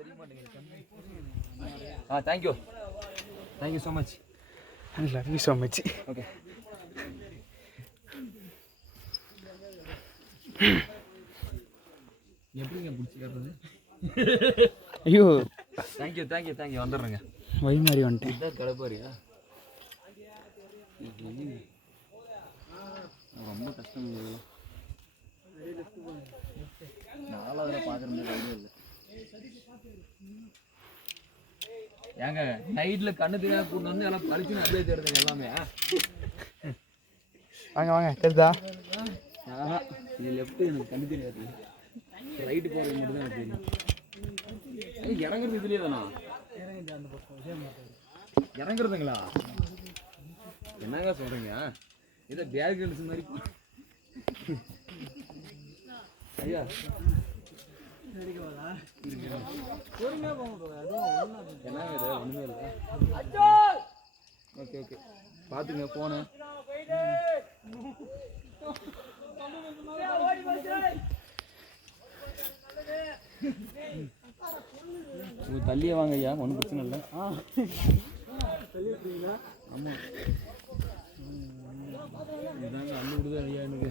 தெரிய மாட்டேங்குது. Thank you so much. Love you so much. Okay. எப்படிங்க பிடிச்சிக்கிறது? ஐயோ தேங்க்யூ வந்துடுறேங்க. வழி மாதிரி வந்துட்டேன். இதான் கடப்பாரியா? ரொம்ப கஷ்டம். நாலாவது பார்க்குற மாதிரி ஐடியா இல்லை. ஏங்க நைட்டில் கண்ணு தெரியாத கூட்டு வந்து எல்லாம் பழிச்சுன்னு அப்படியே தெரியுதுங்க எல்லாமே. வாங்க தெரியுதா? இது லெஃப்ட்டு எனக்கு கண்ணு தெரியாது, ரைட்டு போகிறது மட்டும் தான் எனக்கு தெரியும். இறங்குறது இதுலேயே தானா? இறங்குறதுங்களா? என்னங்க சொல்கிறீங்க? இதை பேக் எடுத்து மாதிரி ஐயா என்னங்க இது ஒன்றுமே இல்லை. ஓகே பார்த்துங்க போனேன். தள்ளியே வாங்க ஐயா, ஒன்றும் பிரச்சனை இல்லை. ஆமாம் இதாங்க அள்ளு விடுது ஐயா எனக்கு.